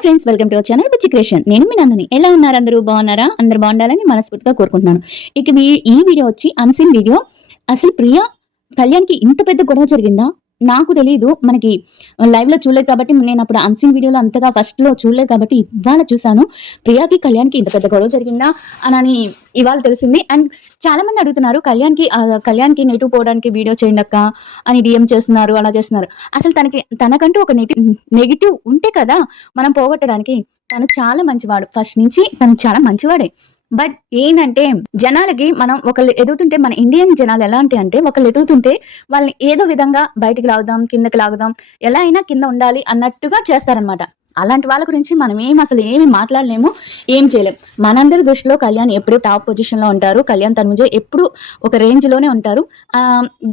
Hi friends, welcome to our channel Buchi creation. నేను మీ నందిని. ఎలా ఉన్నారు? అందరూ బాగున్నారా? అందరూ బాగుండాలని మనస్ఫూర్తిగా కోరుకుంటున్నాను. ఇక ఈ వీడియో వచ్చి అన్సీన్ వీడియో. అసలు ప్రియా కళ్యాణ్కి ఇంత పెద్ద గొడవ జరిగిందా? నాకు తెలియదు. మనకి లైవ్ లో చూడలేదు కాబట్టి, నేను అప్పుడు అన్సీన్ వీడియోలో అంతగా ఫస్ట్ లో చూడలేదు కాబట్టి ఇవాళ చూసాను. ప్రియాకి కళ్యాణ్కి ఇంత పెద్ద గొడవ జరిగిందా అని ఇవాళ తెలిసింది. అండ్ చాలా మంది అడుగుతున్నారు, కళ్యాణ్కి నెగిటివ్ పోవడానికి వీడియో చేయండి అక్క అని డిఎం చేస్తున్నారు, అలా చేస్తున్నారు. అసలు తనకంటూ ఒక నెగిటివ్ ఉంటే కదా మనం పోగొట్టడానికి. తను చాలా మంచివాడు, ఫస్ట్ నుంచి తను చాలా మంచివాడే. బట్ ఏంటంటే జనాలకి మనం ఒకళ్ళు ఎదుగుతుంటే, మన ఇండియన్ జనాలు ఎలాంటి అంటే ఒకళ్ళు ఎదుగుతుంటే వాళ్ళని ఏదో విధంగా బయటికి లాగుదాం, కిందకి లాగుదాం, ఎలా అయినా కింద ఉండాలి అన్నట్టుగా చేస్తారనమాట. అలాంటి వాళ్ళ గురించి మనం అసలు ఏమి మాట్లాడలేము, ఏం చేయలేము. మనందరి దృష్టిలో కళ్యాణ్ ఎప్పుడు టాప్ పొజిషన్లో ఉంటారు. కళ్యాణ్ తనుజ ఎప్పుడు ఒక రేంజ్లోనే ఉంటారు.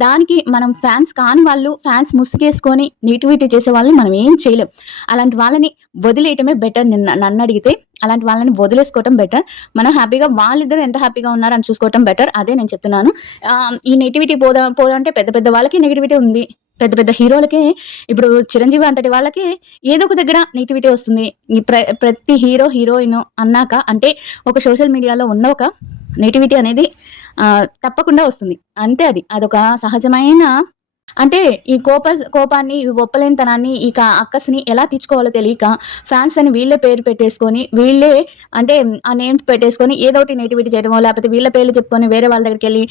దానికి మనం ఫ్యాన్స్ కాని వాళ్ళు, ఫ్యాన్స్ ముసుగేసుకొని నెగిటివిటీ చేసే వాళ్ళని మనం ఏం చేయలేం. అలాంటి వాళ్ళని వదిలేయటమే బెటర్. నన్ను అడిగితే అలాంటి వాళ్ళని వదిలేసుకోవటం బెటర్. మనం హ్యాపీగా వాళ్ళిద్దరు ఎంత హ్యాపీగా ఉన్నారు అని చూసుకోవటం బెటర్. అదే నేను చెప్తున్నాను. ఈ నెగిటివిటీ పోదంటే పెద్ద పెద్ద వాళ్ళకి నెగిటివిటీ ఉంది. పెద్ద పెద్ద హీరోలకి, ఇప్పుడు చిరంజీవి అంతటి వాళ్ళకి ఏదో ఒక దగ్గర నెగిటివిటీ వస్తుంది. ఈ ప్రతి హీరోయిన్ అన్నాక అంటే ఒక సోషల్ మీడియాలో ఉన్న ఒక నెగిటివిటీ అనేది తప్పకుండా వస్తుంది. అంతే, అదొక సహజమైన. అంటే ఈ కోపాన్ని, ఈ ఒప్పలేనితనాన్ని, ఈ అక్కస్ని ఎలా తీర్చుకోవాలో తెలియక ఫ్యాన్స్ అని వీళ్ళే పేరు పెట్టేసుకొని, వీళ్ళే అంటే ఆ నేమ్స్ పెట్టేసుకొని ఏదో ఒకటి నెగిటివిటీ చేయడమో, లేకపోతే వీళ్ళ పేర్లు చెప్పుకొని వేరే వాళ్ళ దగ్గరికి వెళ్ళి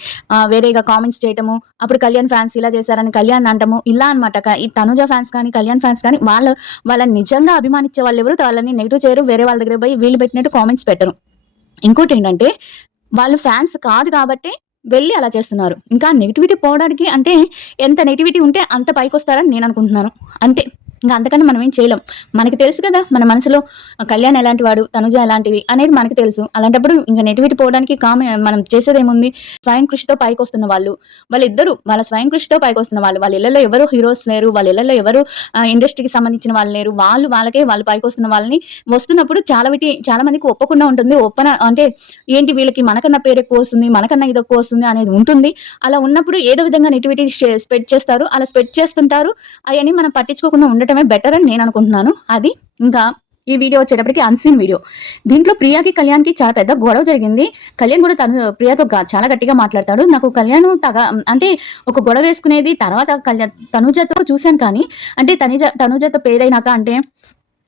వేరేగా కామెంట్స్ చేయటము, అప్పుడు కళ్యాణ్ ఫ్యాన్స్ ఇలా చేశారని కళ్యాణ్ అంటము, ఇలా అనమాట. ఈ తనుజ ఫ్యాన్స్ కానీ, కళ్యాణ్ ఫ్యాన్స్ కానీ వాళ్ళని నిజంగా అభిమానించే వాళ్ళు ఎవరు వాళ్ళని నెగిటివ్ చేయరు. వేరే వాళ్ళ దగ్గర పోయి వీళ్ళు పెట్టినట్టు కామెంట్స్ పెట్టరు. ఇంకోటి ఏంటంటే వాళ్ళు ఫ్యాన్స్ కాదు కాబట్టి వెళ్ళి అలా చేస్తున్నారు. ఇంకా నెగిటివిటీ పోవడానికి అంటే ఎంత నెగిటివిటీ ఉంటే అంత పైకి వస్తారని నేను అనుకుంటున్నాను. అంతే, ఇంకా అంతకన్నా మనం ఏం చేయలేం. మనకి తెలుసు కదా మన మనసులో కళ్యాణ్ ఎలాంటి వాడు, తనుజ ఎలాంటిది అనేది మనకి తెలుసు. అలాంటప్పుడు ఇంకా నెగిటివిటీ పోవడానికి మనం చేసేది ఏముంది? స్వయం కృషితో పైకి వస్తున్న వాళ్ళిద్దరు వాళ్ళ స్వయం కృషితో పైకి వస్తున్న వాళ్ళ ఇళ్లలో ఎవరు హీరోస్ లేరు, వాళ్ళ ఇళ్లలో ఎవరు ఇండస్ట్రీకి సంబంధించిన వాళ్ళు లేరు. వాళ్ళకే పైకి వస్తున్న వాళ్ళని వస్తున్నప్పుడు చాలా మందికి ఒప్పకుండా ఉంటుంది. అంటే ఏంటి వీళ్ళకి మనకన్నా పేరు ఎక్కువ వస్తుంది, మనకన్నా ఇది ఎక్కువ వస్తుంది అనేది ఉంటుంది. అలా ఉన్నప్పుడు ఏదో విధంగా నెగిటివిటీ స్ప్రెడ్ చేస్తారు. అలా స్ప్రెడ్ చేస్తుంటారు. అవన్నీ మనం పట్టించుకోకుండా ఉండటమే బెటర్ అని నేను అనుకుంటున్నాను. అది ఇంకా ఈ వీడియో వచ్చేటప్పటికి అన్సీన్ వీడియో. దీంట్లో ప్రియాకి కళ్యాణ్కి చాలా పెద్ద గొడవ జరిగింది. కళ్యాణ్ కూడా ప్రియాతో చాలా గట్టిగా మాట్లాడతాడు. నాకు కళ్యాణ్ అంటే ఒక గొడవ వేసుకునేది తర్వాత తనుజతో చూశాను, కానీ అంటే తనుజతో పేరైనాక, అంటే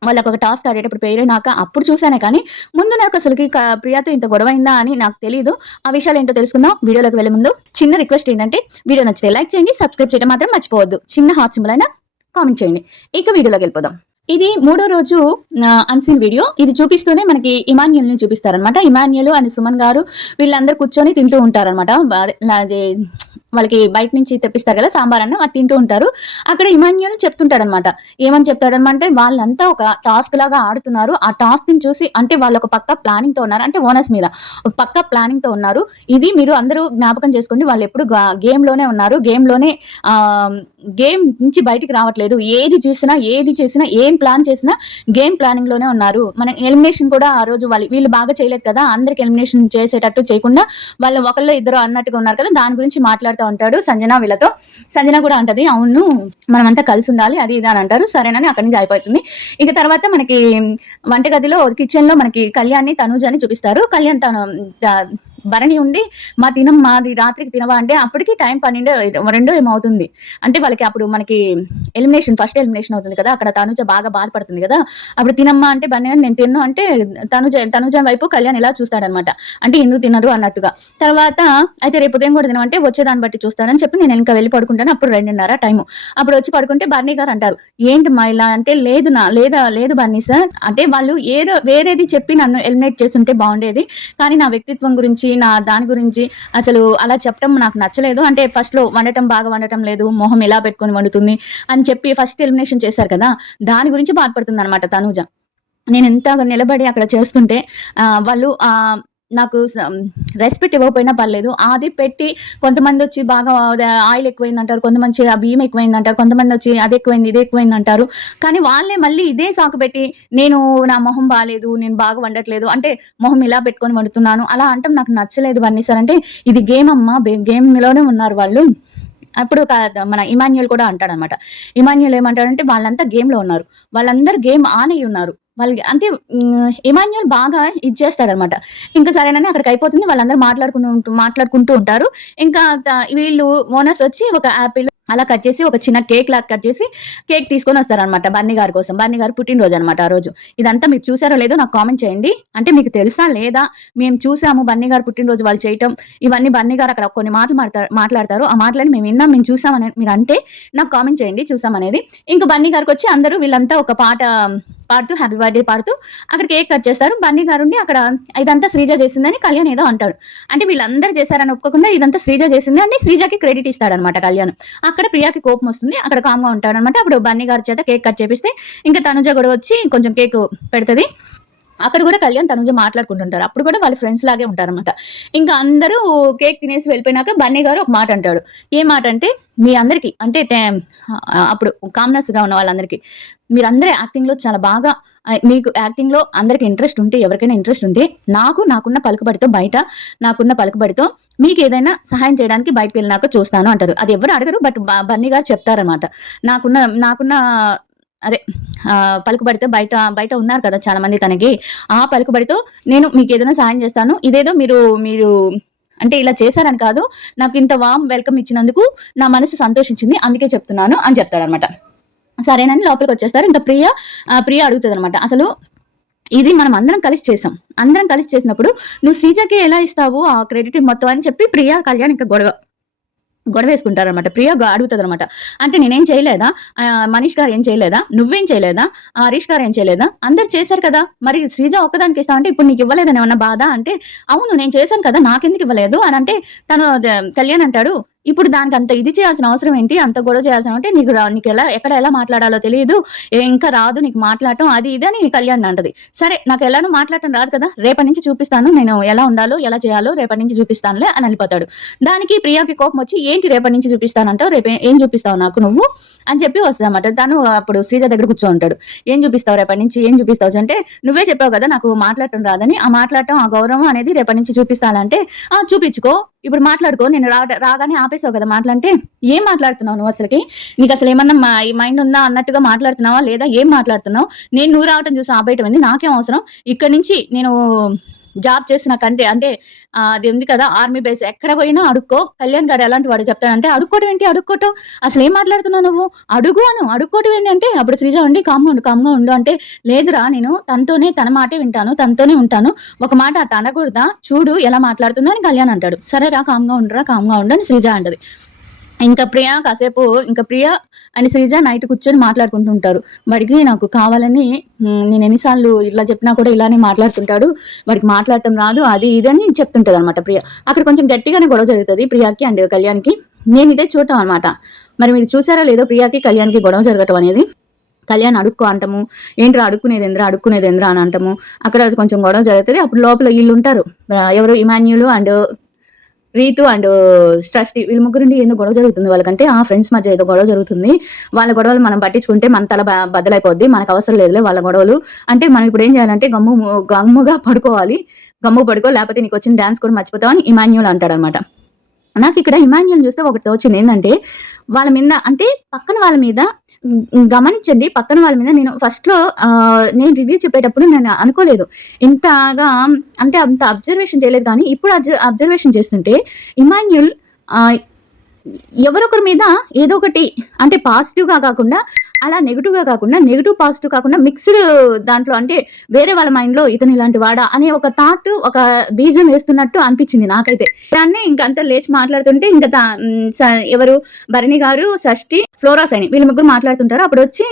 వాళ్ళకి ఒక టాస్క్ ఆడేటప్పుడు పేరైనాక అప్పుడు చూసానే, కానీ ముందు నాకు అసలుకి ప్రియాతో ఇంత గొడవ అయిందా అని నాకు తెలియదు. ఆ విషయాలు ఏంటో తెలుసుకుందాం. వీడియోలోకి వెళ్ళే ముందు చిన్న రిక్వెస్ట్ ఏంటంటే, వీడియో నచ్చితే లైక్ చేయండి, సబ్స్క్రైబ్ చేయడం మాత్రం మర్చిపోవద్దు. చిన్న హార్ట్ సింబల్ అయినా కామెంట్ చేయండి. ఇక వీడియోలోకి వెళ్ళిపోదాం. ఇది 3వ రోజు అన్సీన్ వీడియో. ఇది చూపిస్తూనే మనకి ఇమాన్యుల్ ని చూపిస్తారనమాట. ఇమాన్యుల్ అని సుమన్ గారు వీళ్ళందరూ కూర్చొని తింటూ ఉంటారనమాట. వాళ్ళకి బయట నుంచి తెప్పిస్తారు కదా సాంబార్ అన్నం, అది తింటూ ఉంటారు. అక్కడ ఇమాన్యుల్ చెప్తుంటాడనమాట. ఏమని చెప్తాడనమాట, వాళ్ళంతా ఒక టాస్క్ లాగా ఆడుతున్నారు. ఆ టాస్క్ ని చూసి, అంటే వాళ్ళు ఒక పక్క ప్లానింగ్ తో ఉన్నారు, అంటే ఓనర్స్ మీద ఒక పక్క ప్లానింగ్ తో ఉన్నారు. ఇది మీరు అందరూ జ్ఞాపకం చేసుకోండి. వాళ్ళు ఎప్పుడు గేమ్ లోనే ఉన్నారు, గేమ్ నుంచి బయటికి రావట్లేదు. ఏది చేసినా ఏం ప్లాన్ చేసినా గేమ్ ప్లానింగ్ లోనే ఉన్నారు. మన ఎలిమినేషన్ కూడా ఆ రోజు వీళ్ళు బాగా చేయలేదు కదా, అందరికి ఎలిమినేషన్ చేసేటట్టు చేయకుండా వాళ్ళు ఒకళ్ళు ఇద్దరు అన్నట్టుగా ఉన్నారు కదా, దాని గురించి మాట్లాడుతూ ఉంటాడు సంజన వీళ్ళతో. సంజన కూడా అంటది, అవును మనమంతా కలిసి ఉండాలి, అది ఇది అని అంటారు. సరేనని అక్కడి నుంచి అయిపోతుంది. ఇక తర్వాత మనకి వంటగదిలో కిచెన్ లో మనకి కళ్యాణ్ని తనుజని చూపిస్తారు. కళ్యాణ్ భరణి ఉండి మాది రాత్రికి తినవా అంటే అప్పటికి టైం 12 ఏమవుతుంది. అంటే వాళ్ళకి అప్పుడు మనకి ఫస్ట్ ఎలిమినేషన్ అవుతుంది కదా, అక్కడ తనుజ బాగా బాధపడుతుంది కదా. అప్పుడు తినమ్మా అంటే బన్నీ నేను తిన్ను అంటే తనుజ వైపు కళ్యాణ్ ఇలా చూస్తాడనమాట, అంటే ఎందుకు తినరు అన్నట్టుగా. తర్వాత అయితే రేపు ఉదయం కూడా తినమంటే వచ్చేదాన్ని బట్టి చూస్తానని చెప్పి నేను ఇంకా వెళ్ళి పడుకుంటాను. అప్పుడు 2:30 టైము. అప్పుడు వచ్చి పడుకుంటే బర్నీ గారు అంటారు, ఏంటమ్మా ఇలా అంటే, లేదు బర్నీ సార్, అంటే వాళ్ళు వేరేది చెప్పి నన్ను ఎలిమినేట్ చేస్తుంటే బాగుండేది, కానీ నా వ్యక్తిత్వం గురించి, నా దాని గురించి అసలు అలా చెప్పడం నాకు నచ్చలేదు. అంటే ఫస్ట్ లో బాగా వండటం లేదు, మొహం ఎలా పెట్టుకొని వండుతుంది అని చెప్పి ఫస్ట్ ఎలిమినేషన్ చేశారు కదా, దాని గురించి బాధపడుతుంది అనమాట తనూజ. నేను ఎంత నిలబడి అక్కడ చేస్తుంటే వాళ్ళు నాకు రెస్పెక్ట్ ఇవ్వకపోయినా పర్లేదు, అది పెట్టి కొంతమంది వచ్చి బాగా ఆయిల్ ఎక్కువైంది అంటారు, కొంతమంది ఆ బియ్యం ఎక్కువైంది అంటారు, కొంతమంది వచ్చి అది ఎక్కువైంది ఇది ఎక్కువైంది అంటారు. కానీ వాళ్ళే మళ్ళీ ఇదే సాకు పెట్టి నా మొహం బాగాలేదు, నేను బాగా వండట్లేదు అంటే మొహం ఇలా పెట్టుకొని వండుతున్నాను అలా అంటాం నాకు నచ్చలేదు. బన్నీ సార్ అంటే ఇది గేమ్ అమ్మా, గేమ్లోనే ఉన్నారు వాళ్ళు. అప్పుడు మన ఇమాన్యుల్ కూడా అంటాడనమాట. ఇమాన్యుల్ ఏమంటాడంటే వాళ్ళంతా గేమ్ లో ఉన్నారు, వాళ్ళందరూ గేమ్ ఆన్ అయ్యి ఉన్నారు, వాళ్ళకి అంటే ఇమాన్యుయల్ బాగా ఇది చేస్తాడనమాట. ఇంకా సరేనని అక్కడికయిపోతుంది. వాళ్ళందరూ మాట్లాడుకుంటూ ఉంటారు. ఇంకా వీళ్ళు ఓనర్స్ వచ్చి ఒక యాపిల్ అలా కట్ చేసి ఒక చిన్న కేక్ లాగా కట్ చేసి కేక్ తీసుకొని వస్తారనమాట బన్నీ గారి కోసం. బన్నీ గారు పుట్టినరోజు అనమాట ఆ రోజు. ఇదంతా మీరు చూసారో లేదో నాకు కామెంట్ చేయండి. అంటే మీకు తెలుసా లేదా? మేము చూసాము బన్నీ గారు పుట్టినరోజు వాళ్ళు చేయటం, ఇవన్నీ బన్నీ గారు అక్కడ కొన్ని మాటలు మాట్లాడతారు. ఆ మాటలని మేము విన్నాం, మేము చూసామని మీరు అంటే నాకు కామెంట్ చేయండి చూసామనేది. ఇంకా బన్నీ గారికి వచ్చి అందరూ వీళ్ళంతా ఒక పాట పాడుతూ హ్యాపీ బర్త్డే పాడుతూ అక్కడ కేక్ కట్ చేస్తారు. బన్నీ గారు ఉండి అక్కడ ఇదంతా శ్రీజ చేసిందని కళ్యాణ్ ఏదో అంటాడు. అంటే వీళ్ళందరూ చేశారని ఒప్పుకోకుండా ఇదంతా శ్రీజ చేసింది అంటే శ్రీజకి క్రెడిట్ ఇస్తాడనమాట కళ్యాణ్. అక్కడ ప్రియాకి కోపం వస్తుంది. అక్కడ కామ్గా ఉంటాడనమాట. అప్పుడు బన్నీ గారి చేత కేక్ కట్ చేపిస్తే ఇంకా తనుజ కూడా వచ్చి కొంచెం కేక్ పెడుతుంది. అక్కడ కూడా కళ్యాణ్ తనుజ మాట్లాడుకుంటుంటారు. అప్పుడు కూడా వాళ్ళ ఫ్రెండ్స్ లాగే ఉంటారనమాట. ఇంకా అందరూ కేక్ తినేసి వెళ్ళిపోయినాక బన్నీ గారు ఒక మాట అంటాడు. ఏ మాట అంటే, మీ అందరికీ అంటే అప్పుడు కామనర్స్గా ఉన్న వాళ్ళందరికీ మీరందరూ యాక్టింగ్లో చాలా బాగా మీకు యాక్టింగ్లో అందరికి ఇంట్రెస్ట్ ఉంటే, ఎవరికైనా ఇంట్రెస్ట్ ఉంటే నాకున్న పలుకుబడితో మీకు ఏదైనా సహాయం చేయడానికి బయటకు వెళ్ళినాక చూస్తాను అంటారు. అది ఎవరు అడగరు, బట్ బన్నీ గారు చెప్తారనమాట. నాకున్న అదే పలుకుబడితో బయట ఉన్నారు కదా చాలా మంది తనకి, ఆ పలుకుబడితో నేను మీకు ఏదైనా సహాయం చేస్తాను. ఇదేదో మీరు అంటే ఇలా చేశారని కాదు, నాకు ఇంత వామ్ వెల్కమ్ ఇచ్చినందుకు నా మనసు సంతోషించింది, అందుకే చెప్తున్నాను అని చెప్తాడనమాట. సరేనని లోపలికి వచ్చేస్తారు. ఇంకా ప్రియ అడుగుతుంది అనమాట, అసలు ఇది మనం అందరం కలిసి చేసాం, అందరం కలిసి చేసినప్పుడు నువ్వు శ్రీజకి ఎలా ఇస్తావు ఆ క్రెడిట్ మొత్తం అని చెప్పి ప్రియా కళ్యాణ్ ఇంకా గొడవ వేసుకుంటారనమాట. ప్రియ అడుగుతుంది అనమాట, అంటే నేనేం చేయలేదా, మనీష్ గారు ఏం చేయలేదా, నువ్వేం చేయలేదా, హరీష్ గారు ఏం చేయలేదా, అందరు చేశారు కదా, మరి శ్రీజ ఒక్కదానికి ఇస్తా అంటే ఇప్పుడు నీకు ఇవ్వలేదని ఏమన్నా బాధ అంటే, అవును నేను చేశాను కదా నాకెందుకు ఇవ్వలేదు అని అంటే తను కళ్యాణ్ అంటాడు, ఇప్పుడు దానికి అంత ఇది చేయాల్సిన అవసరం ఏంటి, అంత గొడవ చేయాల్సిన అంటే నీకు ఎలా మాట్లాడాలో తెలియదు, ఇంకా రాదు నీకు మాట్లాడటం అది ఇది అని కళ్యాణ్ అంటది. సరే నాకు ఎలానో మాట్లాడటం రాదు కదా, రేపటి నుంచి చూపిస్తాను, నేను ఎలా ఉండాలో ఎలా చేయాలో రేపటి నుంచి చూపిస్తానులే అని వెళ్ళిపోతాడు. దానికి ప్రియాకి కోపం వచ్చి, ఏంటి రేపటి నుంచి చూపిస్తానంటావు, రేపు ఏం చూపిస్తావు నాకు నువ్వు అని చెప్పి వస్తుందన్నమాట. తను అప్పుడు శ్రీజ దగ్గర కూర్చో ఉంటాడు. ఏం చూపిస్తావు రేపటి నుంచి, ఏం చూపిస్తావు అంటే, నువ్వే చెప్పావు కదా నాకు మాట్లాడటం రాదని, ఆ మాట్లాడటం ఆ గౌరవం అనేది రేపటి నుంచి చూపిస్తానంటే, చూపించుకో ఇప్పుడు మాట్లాడుకో, నేను రాగానే ఆపేసావు కదా మాట్లాడితే, ఏం మాట్లాడుతున్నావు నువ్వు అసలుకి, నీకు అసలు ఏమన్నా మైండ్ ఉందా అన్నట్టుగా మాట్లాడుతున్నావా లేదా, ఏం మాట్లాడుతున్నావు, నువ్వు రావటం చూసి ఆపేయటం ఏంది, నాకేం అవసరం, ఇక్కడ నుంచి నేను జాబ్ చేసిన కంటే అంటే అది ఉంది కదా ఆర్మీ బేస్, ఎక్కడ పోయినా అడుక్కో, కళ్యాణ్ గారు ఎలాంటి వాడు చెప్తాడంటే, అడుక్కోవటం ఏంటి, అడుక్కోవటం అసలు ఏం మాట్లాడుతున్నావు నువ్వు, అడుక్కోవటం ఏంటి అంటే, అప్పుడు శ్రీజ ఉండి కామ్గా ఉండు అంటే, లేదురా నేను తన మాటే వింటాను, తనతోనే ఉంటాను, ఒక మాట అట్ట అనకూడదా, చూడు ఎలా మాట్లాడుతుందో అని కళ్యాణ్ అంటాడు. సరేరా కామ్గా ఉండు అని శ్రీజ అంటది. ఇంకా ప్రియ అని శ్రీజ నైట్ కూర్చొని మాట్లాడుకుంటూ ఉంటారు. వాడికి నాకు కావాలని నేను ఎన్నిసార్లు ఇట్లా చెప్పినా కూడా ఇలానే మాట్లాడుతుంటాడు, వాడికి మాట్లాడటం రాదు అది ఇదని చెప్తుంటది అనమాట ప్రియ. అక్కడ కొంచెం గట్టిగానే గొడవ జరుగుతుంది ప్రియాకి అండ్ కళ్యాణ్కి. నేను ఇదే చూడటం అనమాట. మరి మీరు చూసారా లేదో ప్రియాకి కళ్యాణ్కి గొడవ జరగటం అనేది. కళ్యాణ్ అడుక్కో అంటాము, ఏంట్రా అడుక్కునేది ఎంద్రా అని అంటాము. అక్కడ కొంచెం గొడవ జరుగుతుంది. అప్పుడు లోపల వీళ్ళు ఉంటారు, ఎవరు ఇమాన్యుల్ అండ్ రీతు అండ్ సృష్టి, వీళ్ళ ముగ్గురుండి ఏదో గొడవ జరుగుతుంది వాళ్ళకంటే, ఆ ఫ్రెండ్స్ మధ్య ఏదో గొడవ జరుగుతుంది. వాళ్ళ గొడవలు మనం పట్టించుకుంటే మన తల బద్దలైపోద్ది, మనకు అవసరం లేదులే వాళ్ళ గొడవలు అంటే, మనం ఇప్పుడు ఏం చేయాలంటే గమ్ముగా పడుకోవాలి, లేకపోతే నీకు వచ్చిన డాన్స్ కూడా మర్చిపోతావు అని ఇమాన్యుల్ అంటాడనమాట. నాకు ఇక్కడ ఇమాన్యుల్ చూస్తే ఒకటి వచ్చింది ఏంటంటే, వాళ్ళ మీద అంటే పక్కన వాళ్ళ మీద గమనించండి, పక్కన వాళ్ళ మీద నేను ఫస్ట్లో నేను రివ్యూ చెప్పేటప్పుడు నేను అనుకోలేదు ఇంతగా, అంటే అంత అబ్జర్వేషన్ చేయలేదు, కానీ ఇప్పుడు అబ్జర్వేషన్ చేస్తుంటే ఇమాన్యుల్ ఎవరొకరి మీద ఏదో ఒకటి అంటే పాజిటివ్గా కాకుండా, అలా నెగిటివ్గా కాకుండా, నెగిటివ్ పాజిటివ్ కాకుండా మిక్స్డ్ దాంట్లో, అంటే వేరే వాళ్ళ మైండ్లో ఇతను ఇలాంటి వాడా అనే ఒక థాట్, ఒక బీజం వేస్తున్నట్టు అనిపించింది నాకైతే. దాన్ని ఇంకంతా లేచి మాట్లాడుతుంటే ఇంకా ఎవరు భరణి గారు, షష్ఠి, ఫ్లోరా సైని వీళ్ళ ముగ్గురు మాట్లాడుతుంటారు. అప్పుడు వచ్చి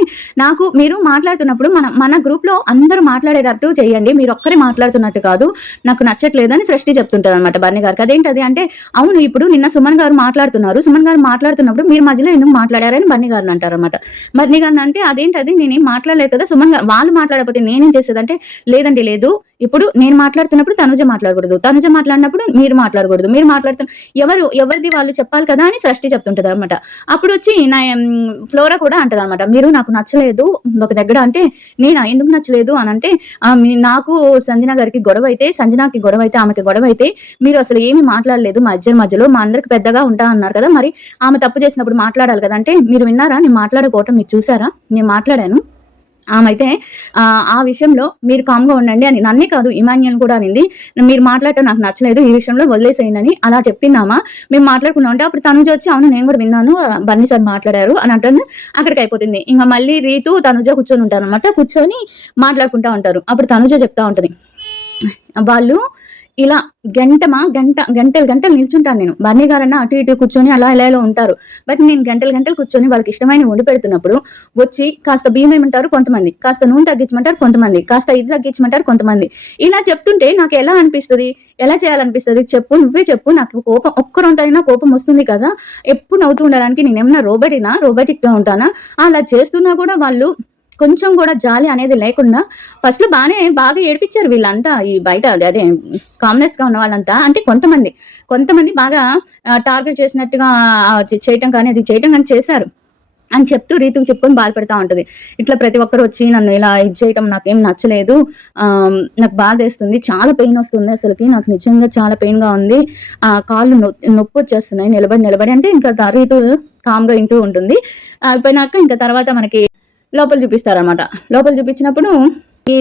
నాకు మీరు మాట్లాడుతున్నప్పుడు మన గ్రూప్లో అందరూ మాట్లాడేటట్టు చేయండి, మీరు ఒక్కరే మాట్లాడుతున్నట్టు కాదు, నాకు నచ్చట్లేదని సృష్టి చెప్తుంటారు అనమాట భరణి గారికి. అదేంటది అంటే, అవును ఇప్పుడు నిన్న సుమన్ గారు మాట్లాడుతున్నప్పుడు మీరు మధ్యలో ఎందుకు మాట్లాడారని భరణి గారిని అంటారనమాట. భరణి గారిని అంటే, అదేంటది నేనేం మాట్లాడలేదు కదా, సుమన్ గారు వాళ్ళు మాట్లాడకపోతే నేనేం చేసేదంటే, లేదు ఇప్పుడు నేను మాట్లాడుతున్నప్పుడు తనుజ మాట్లాడకూడదు, తనుజ మాట్లాడినప్పుడు మీరు మాట్లాడకూడదు, మీరు ఎవరిది వాళ్ళు చెప్పాలి కదా అని సృష్టి చెప్తుంటది అనమాట. అప్పుడు వచ్చి ఫ్లోరా కూడా అంటది అనమాట, మీరు నాకు నచ్చలేదు ఒక దగ్గర అంటే, నేనా ఎందుకు నచ్చలేదు అని అంటే, నాకు సంజనాకి గొడవ అయితే ఆమెకి గొడవ అయితే మీరు అసలు ఏమి మాట్లాడలేదు మధ్యలో, మా అందరికి పెద్దగా ఉంటా అన్నారు కదా, మరి ఆమె తప్పు చేసినప్పుడు మాట్లాడాలి కదా అంటే, మీరు విన్నారా నేను మాట్లాడుకోవటం, మీరు చూసారా నేను మాట్లాడాను, ఆమె అయితే ఆ విషయంలో మీరు కామ్‌గా ఉండండి అని నన్నే కాదు ఇమాన్యుయల్‌ని కూడా అనింది. మీరు మాట్లాడటం నాకు నచ్చలేదు. ఈ విషయంలో వదిలేసేయండి అని అలా చెప్పిందామ. మేము మాట్లాడుకున్నాం అంటే అప్పుడు తనుజ వచ్చి అవును నేను కూడా విన్నాను. బన్నీ సార్ మాట్లాడారు అని అంటుంది. అక్కడికి అయిపోతుంది. ఇంక మళ్ళీ రీతు, తనుజ కూర్చొని ఉంటారనమాట. కూర్చొని మాట్లాడుకుంటా ఉంటారు. అప్పుడు తనుజ చెప్తా ఉంటది. వాళ్ళు ఇలా గంటలు గంటలు నిల్చుంటాను నేను. బన్నీ గారన్నా అటు ఇటు కూర్చొని అలా ఇలా ఉంటారు. బట్ నేను గంటలు గంటలు కూర్చొని వాళ్ళకి ఇష్టమైనవి వండి పెడుతున్నప్పుడు వచ్చి కాస్త బియ్యం ఏయమంటారు కొంతమంది, కాస్త నూనె తగ్గించమంటారు కొంతమంది, కాస్త ఇది తగ్గించమంటారు కొంతమంది. ఇలా చెప్తుంటే నాకు ఎలా అనిపిస్తది? ఎలా చేయాలనిపిస్తది? చెప్పు, నువ్వే చెప్పు. నాకు కోపం ఒక్క రొంతైనా కోపం వస్తుంది కదా! ఎప్పుడు నవ్వుతూ ఉండడానికి నేనేమన్నా రోబోటిక్‌గా ఉంటానా? అలా చేస్తున్నా కూడా వాళ్ళు కొంచెం కూడా జాలి అనేది లేకుండా ఫస్ట్‌లో బాగా ఏడిపించారు వీళ్ళంతా. ఈ బయట అదే కామనర్స్‌గా ఉన్న వాళ్ళంతా. అంటే కొంతమంది బాగా టార్గెట్ చేసినట్టుగా చేయటం కానీ, అది చేయటం కానీ చేశారు. అని చెప్తూ రీతుకి చెప్పుకొని బాధపడతా ఉంటది. ఇట్లా ప్రతి ఒక్కరు వచ్చి నన్ను ఇలా ఇది చేయటం నాకేం నచ్చలేదు. నాకు బాధేస్తుంది. చాలా పెయిన్ వస్తుంది అసలకి. నాకు నిజంగా చాలా పెయిన్‌గా ఉంది. కాళ్ళు నొప్పొచ్చేస్తున్నాయి నిలబడి అంటే ఇంకా రీతు కామ్‌గా వింటూ ఉంటుంది. అయిపోయినాక ఇంకా తర్వాత మనకి లోపల చూపిస్తారనమాట. లోపల చూపించినప్పుడు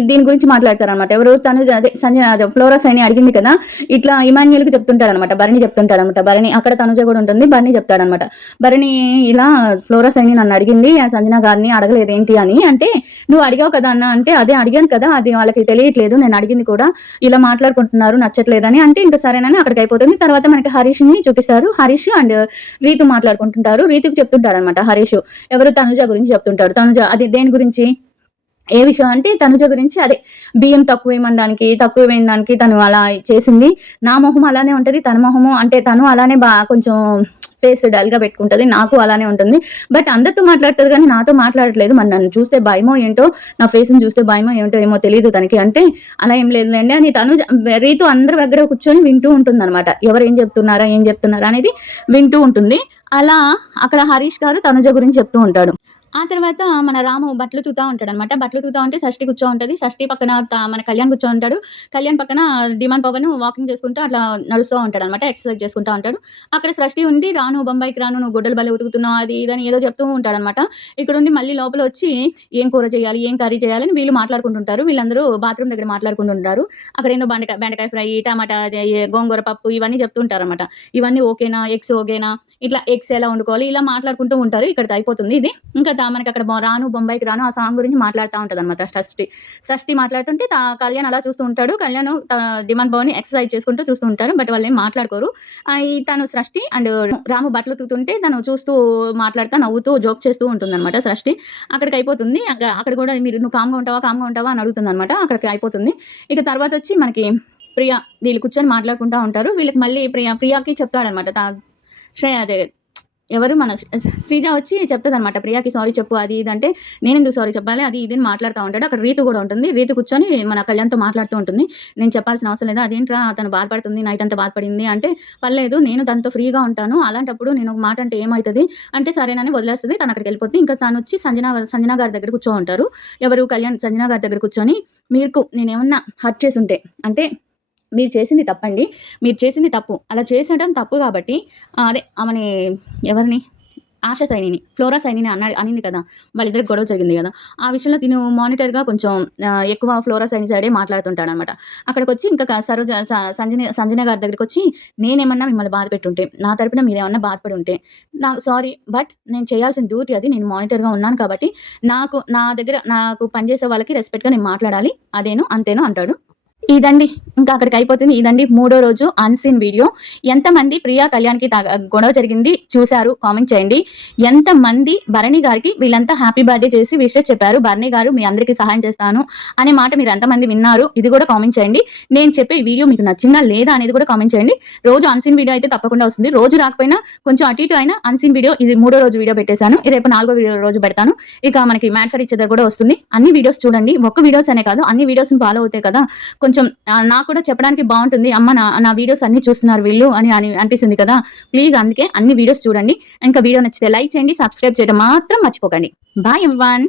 దీని గురించి మాట్లాడతారనమాట. ఎవరు తనుజ అదే సంజన ఫ్లోరా సైని అడిగింది కదా! ఇట్లా ఇమాన్యుయల్‌కి చెప్తుంటాడనమాట. భరణి చెప్తుంటాడనమాట. భరణి అక్కడ తనుజ కూడా ఉంటుంది. భరణి చెప్తాడనమాట. భరణి ఇలా ఫ్లోరా సైని నన్ను అడిగింది సంజన గారిని అడగలేదేంటి అని. అంటే నువ్వు అడిగావు కదా అన్న అంటే అదే అడిగాను కదా! అది వాళ్ళకి తెలియట్లేదు. నేను అడిగింది కూడా ఇలా మాట్లాడుకుంటున్నారు నచ్చట్లేదని. అంటే ఇంక సరేనని అక్కడికి అయిపోతుంది. తర్వాత మనకి హరీష్‌ని చూపిస్తారు. హరీష్ అండ్ రీతు మాట్లాడుకుంటుంటారు. రీతుకి చెప్తుంటాడనమాట హరీష్. ఎవరు తనుజ గురించి చెప్తుంటాడు. తనుజ అది దేని గురించి? ఏ విషయం అంటే తనుజ గురించి అదే బియ్యం తక్కువేయమయిన దానికి తను అలా చేసింది. నా మొహం అలానే ఉంటది. తన మొహము అంటే తను అలానే కొంచెం ఫేస్ డల్‌గా పెట్టుకుంటది. నాకు అలానే ఉంటుంది. బట్ అందరితో మాట్లాడుతది గానీ నాతో మాట్లాడట్లేదు. మరి నన్ను చూస్తే భయమో ఏంటో, నా ఫేస్‌ని చూస్తే భయమో ఏంటో ఏమో తెలీదు తనకి. అంటే అలా ఏం లేదులెండి అని తనుజ రీతు అందరి దగ్గర కూర్చొని వింటూ ఉంటుందనమాట. ఎవరు ఏం చెప్తున్నారా అనేది వింటూ ఉంటుంది. అలా అక్కడ హరీష్ గారు తనుజ గురించి చెప్తూ ఉంటాడు. ఆ తర్వాత మన రాము బట్టలు ఉతుకుతా ఉంటాడనమాట. బట్టలు ఉతుకుతా ఉంటే షష్ఠి కూర్చో ఉంటది. షష్ఠి పక్కన మన కళ్యాణ్ కూర్చో ఉంటాడు. కళ్యాణ్ పక్కన డిమాండ్ పవన్ వాకింగ్ చేసుకుంటూ అట్లా నడుస్తూ ఉంటాడనమాట. ఎక్సర్సైజ్ చేసుకుంటా ఉంటాడు. అక్కడ షష్ఠి ఉండి రాను బొంబాయికి రాను నువ్వు గుడ్డలు భలే ఉతుకుతున్నావు అది ఇది అని ఏదో చెప్తూ ఉంటాడనమాట. ఇక్కడుండి మళ్ళీ లోపల వచ్చి ఏం కూర చేయాలి, ఏం కర్రీ చేయాలి అని వీళ్ళు మాట్లాడుకుంటుంటారు. వీళ్ళందరూ బాత్రూమ్ దగ్గర మాట్లాడుకుంటుంటారు. అక్కడ ఏందో బెండకాయ ఫ్రై, టమాటా గోంగూర పప్పు ఇవన్నీ చెప్తూ ఉంటారనమాట. ఇవన్నీ ఓకేనా? ఎగ్స్ ఓకేనా? ఇట్లా ఎగ్స్ ఎలా వండుకోవాలి ఇలా మాట్లాడుకుంటూ ఉంటారు. ఇక్కడికి అయిపోతుంది ఇది. ఇంకా మనకి అక్కడ రాను బొంబాయికి రాను ఆ సాంగ్ గురించి మాట్లాడుతూ ఉంటదనమాట షష్ఠి మాట్లాడుతుంటే కళ్యాణ్ అలా చూస్తూ ఉంటాడు. కళ్యాణ్ డిమాండ్ భవన్ ఎక్సర్సైజ్ చేసుకుంటూ చూస్తూ ఉంటారు. బట్ వాళ్ళు ఏం మాట్లాడుకోరు. తను సృష్టి అండ్ రాము బట్టలు ఉతుకుతుంటే తను చూస్తూ మాట్లాడుతా నవ్వుతూ జోక్ చేస్తూ ఉంటుందన్నమాట సృష్టి. అక్కడికి అయిపోతుంది. అక్కడ కూడా నువ్వు కామ్‌గా ఉంటావా అని అడుగుతుందన్నమాట. అక్కడికి అయిపోతుంది. ఇక తర్వాత వచ్చి మనకి ప్రియా వీళ్ళు కూర్చొని మాట్లాడుకుంటా ఉంటారు. వీళ్ళకి మళ్ళీ ప్రియాకి చెప్తాడనమాట. అదే ఎవరు మన శ్రీజ వచ్చి చెప్తదనమాట. ప్రియాకి సారీ చెప్పు అది ఇది అంటే నేనెందుకు సారీ చెప్పాలి అది ఇది అని మాట్లాడుతూ ఉంటాడు. అక్కడ రీతు కూడా ఉంటుంది. రీతు కూర్చొని మన కళ్యాణ్‌తో మాట్లాడుతూ ఉంటుంది. నేను చెప్పాల్సిన అవసరం లేదా? అదేంట్రా తను బాధపడుతుంది నైట్ అంతా బాధపడింది అంటే పర్లేదు నేను తనతో ఫ్రీగా ఉంటాను. అలాంటప్పుడు నేను ఒక మాట అంటే ఏమైతది? అంటే సరేనని వదిలేస్తది. తను అక్కడికి వెళ్ళిపోద్ది. ఇంకా తనొచ్చి సంజన గారి దగ్గర కూర్చో ఉంటారు. ఎవరు కళ్యాణ్ సంజన గారి దగ్గర కూర్చొని మీకు నేనేమన్నా హర్ట్ చేసుంటే అంటే మీరు చేసింది తప్పండి. మీరు చేసింది తప్పు. అలా చేసడం తప్పు కాబట్టి అదే ఆమెని ఎవరిని ఆశా సైనిని, ఫ్లోరా సైనిని అనింది కదా! వాళ్ళిద్దరికి గొడవ జరిగింది కదా! ఆ విషయంలో తిను మానిటర్‌గా కొంచెం ఎక్కువ ఫ్లోరా సైని సైడే మాట్లాడుతుంటాడనమాట. అక్కడికొచ్చి ఇంకా సరోజ సంజన గారి దగ్గరికొచ్చి నేనేమన్నా మిమ్మల్ని బాధ పెట్టుంటే, నా తరపున మీరేమన్నా బాధపడి ఉంటే సారీ బట్ నేను చేయాల్సిన డ్యూటీ అది. నేను మానిటర్‌గా ఉన్నాను కాబట్టి నాకు పనిచేసే వాళ్ళకి రెస్పెక్ట్‌గా నేను మాట్లాడాలి. అంతేను అంటాడు. ఇదండి. ఇంకా అక్కడికి అయిపోతుంది. ఇదండి మూడో రోజు అన్‌సీన్ వీడియో. ఎంతమంది ప్రియా కళ్యాణ్‌కి గొడవ జరిగింది చూసారు కామెంట్ చేయండి. ఎంతమంది భరణి గారికి వీళ్ళంతా హ్యాపీ బర్త్‌డే చేసి విషెస్ చెప్పారు. భరణి గారు మీ అందరికీ సహాయం చేస్తాను అనే మాట మీరు ఎంతమంది విన్నారు? ఇది కూడా కామెంట్ చేయండి. నేను చెప్పే ఈ వీడియో మీకు నచ్చిందా లేదా అనేది కూడా కామెంట్ చేయండి. రోజు అన్‌సీన్ వీడియో అయితే తప్పకుండా వస్తుంది. రోజు రాకపోయినా కొంచెం అటు ఇటు అయినా అన్‌సీన్ వీడియో ఇది మూడో రోజు వీడియో పెట్టేశాను. రేపు నాలుగో రోజు పెడతాను. ఇక మనకి మ్యాడ్ ఫర్ ఈచ్ అదర్ కూడా వస్తుంది. అన్ని వీడియోస్ చూడండి. ఒక్క వీడియోస్ అనే కాదు అన్ని వీడియోస్‌ని ఫాలో అవుతే కదా కొంచెం నాకు కూడా చెప్పడానికి బాగుంటుంది. అమ్మ నా వీడియోస్ అన్ని చూస్తున్నారు వీళ్ళు అని అనిపిస్తుంది కదా! ప్లీజ్ అందుకే అన్ని వీడియోస్ చూడండి. ఇంకా వీడియో నచ్చితే లైక్ చేయండి. సబ్స్క్రైబ్ చేయడం మాత్రం మర్చిపోకండి. Bye everyone.